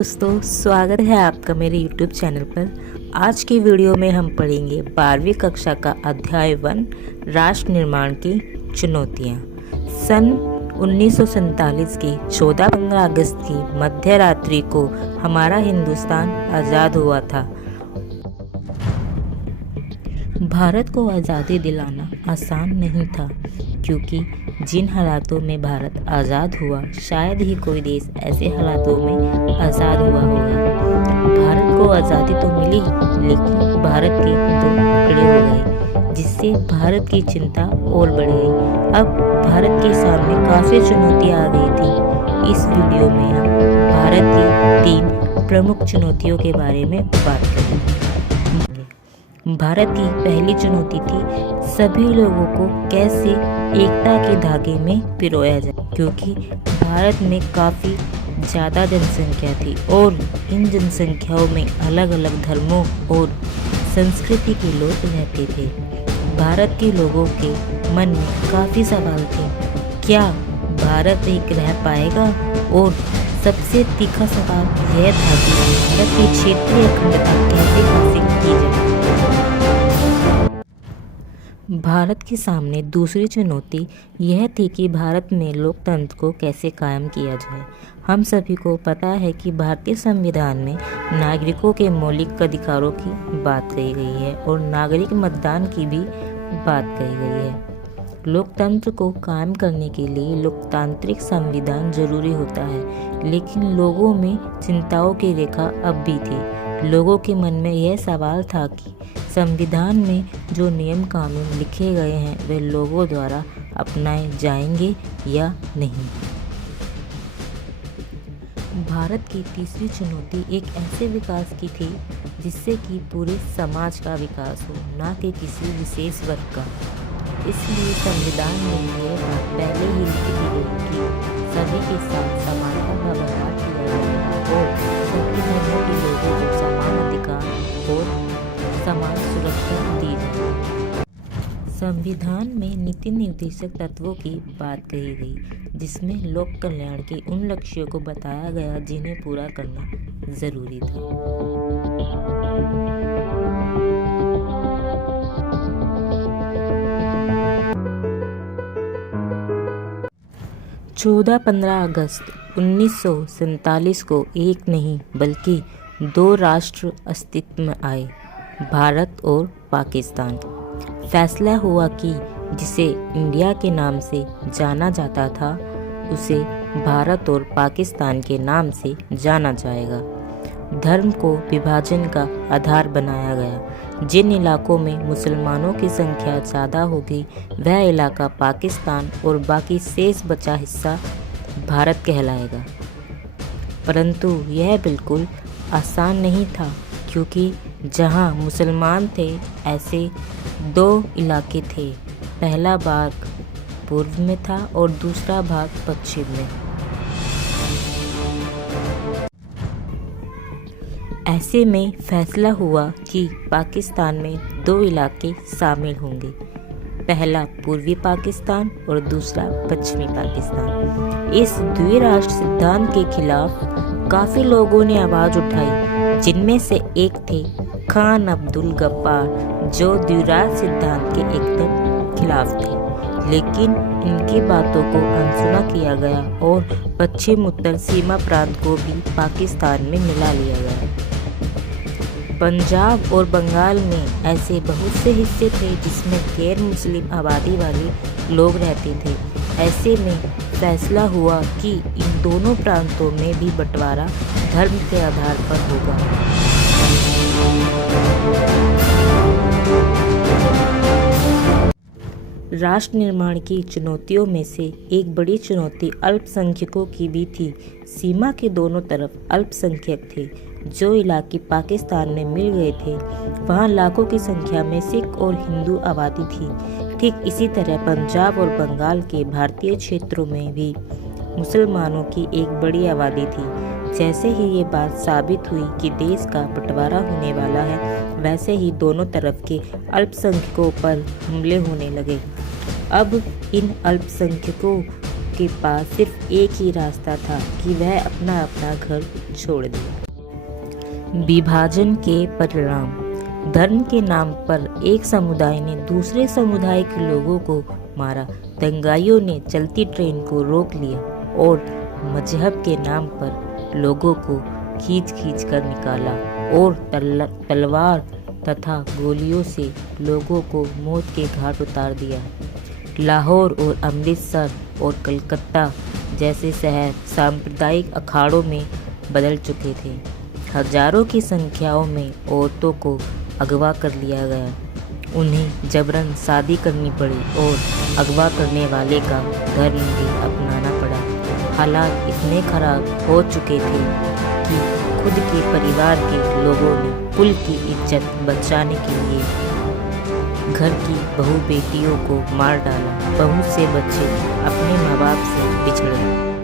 दोस्तों, स्वागत है आपका मेरे YouTube चैनल पर। आज की वीडियो में हम पढ़ेंगे 12वीं कक्षा का अध्याय 1 राष्ट्र निर्माण की चुनौतियाँ। सन 1947 की 14-15 अगस्त की मध्य रात्रि को हमारा हिंदुस्तान आज़ाद हुआ था। भारत को आज़ादी दिलाना आसान नहीं था, क्योंकि जिन हालातों में भारत आज़ाद हुआ, शायद ही कोई देश ऐसे हालातों में आज़ाद हुआ होगा। भारत को आज़ादी तो मिली, लेकिन भारत के दो टुकड़े हो गए, जिससे भारत की चिंता और बढ़ गई। अब भारत के सामने काफ़ी चुनौतियाँ आ गई थी। इस वीडियो में हम भारत की 3 प्रमुख चुनौतियों के बारे में बात करेंगे। भारत की पहली चुनौती थी सभी लोगों को कैसे एकता के धागे में पिरोया जाए, क्योंकि भारत में काफ़ी ज़्यादा जनसंख्या थी और इन जनसंख्याओं में अलग अलग धर्मों और संस्कृति के लोग रहते थे। भारत के लोगों के मन में काफ़ी सवाल थे, क्या भारत एक रह पाएगा? और सबसे तीखा सवाल यह था कि भारत की क्षेत्रीय अखंडता कैसे हासिल की जाए। भारत के सामने दूसरी चुनौती यह थी कि भारत में लोकतंत्र को कैसे कायम किया जाए। हम सभी को पता है कि भारतीय संविधान में नागरिकों के मौलिक अधिकारों की बात कही गई है और नागरिक मतदान की भी बात कही गई है। लोकतंत्र को कायम करने के लिए लोकतांत्रिक संविधान जरूरी होता है, लेकिन लोगों में चिंताओं की रेखा अब भी थी। लोगों के मन में यह सवाल था कि संविधान में जो नियम कानून लिखे गए हैं वे लोगों द्वारा अपनाए जाएंगे या नहीं। भारत की तीसरी चुनौती एक ऐसे विकास की थी जिससे कि पूरे समाज का विकास हो, ना कि किसी विशेष वर्ग का। इसलिए संविधान में यह बात पहले ही लिखी गई कि सभी के साथ समानता का व्यवहार किया जाएगा और सभी धर्मों के लोगों को समान अधिकार और समान सुरक्षा दी जाएगी। संविधान में नीति निर्देशक तत्वों की बात कही गई, जिसमें लोक कल्याण के उन लक्ष्यों को बताया गया जिन्हें पूरा करना जरूरी था। 14-15 अगस्त 1947 को एक नहीं बल्कि 2 राष्ट्र अस्तित्व में आए, भारत और पाकिस्तान। फैसला हुआ कि जिसे इंडिया के नाम से जाना जाता था, उसे भारत और पाकिस्तान के नाम से जाना जाएगा। धर्म को विभाजन का आधार बनाया गया। जिन इलाकों में मुसलमानों की संख्या ज़्यादा होगी, वह इलाका पाकिस्तान और बाकी शेष बचा हिस्सा भारत कहलाएगा। परंतु यह बिल्कुल आसान नहीं था, क्योंकि जहां मुसलमान थे ऐसे 2 इलाके थे। पहला भाग पूर्व में था और दूसरा भाग पश्चिम में। ऐसे में फैसला हुआ कि पाकिस्तान में 2 इलाके शामिल होंगे, पहला पूर्वी पाकिस्तान और दूसरा पश्चिमी पाकिस्तान। इस द्विराष्ट्र सिद्धांत के खिलाफ काफ़ी लोगों ने आवाज़ उठाई, जिनमें से एक थे खान अब्दुल गफ्फार, जो द्विराष्ट्र सिद्धांत के एकदम खिलाफ थे। लेकिन इनकी बातों को अनसुना किया गया और पश्चिम उत्तर सीमा प्रांत को भी पाकिस्तान में मिला लिया गया। पंजाब और बंगाल में ऐसे बहुत से हिस्से थे जिसमें गैर मुस्लिम आबादी वाले लोग रहते थे। ऐसे में फैसला हुआ कि इन दोनों प्रांतों में भी बंटवारा धर्म के आधार पर होगा। राष्ट्र निर्माण की चुनौतियों में से एक बड़ी चुनौती अल्पसंख्यकों की भी थी। सीमा के दोनों तरफ अल्पसंख्यक थे। जो इलाके पाकिस्तान में मिल गए थे, वहाँ लाखों की संख्या में सिख और हिंदू आबादी थी। ठीक इसी तरह पंजाब और बंगाल के भारतीय क्षेत्रों में भी मुसलमानों की एक बड़ी आबादी थी। जैसे ही ये बात साबित हुई कि देश का बंटवारा होने वाला है, वैसे ही दोनों तरफ के अल्पसंख्यकों पर हमले होने लगे। अब इन अल्पसंख्यकों के पास सिर्फ एक ही रास्ता था कि वह अपना अपना घर छोड़ दिया। विभाजन के परिणाम। धर्म के नाम पर एक समुदाय ने दूसरे समुदाय के लोगों को मारा। दंगाइयों ने चलती ट्रेन को रोक लिया और मजहब के नाम पर लोगों को खींच खींच कर निकाला और तलवार तथा गोलियों से लोगों को मौत के घाट उतार दिया। लाहौर और अमृतसर और कलकत्ता जैसे शहर सांप्रदायिक अखाड़ों में बदल चुके थे। हजारों की संख्याओं में औरतों को अगवा कर लिया गया। उन्हें जबरन शादी करनी पड़ी और अगवा करने वाले का धर्म भी अपनाना पड़ा। हालात इतने खराब हो चुके थे कि खुद के परिवार के लोगों ने कुल की इज्जत बचाने के लिए घर की बहू बेटियों को मार डाला। बहुत से बच्चे अपने माँ बाप से बिछड़ गए।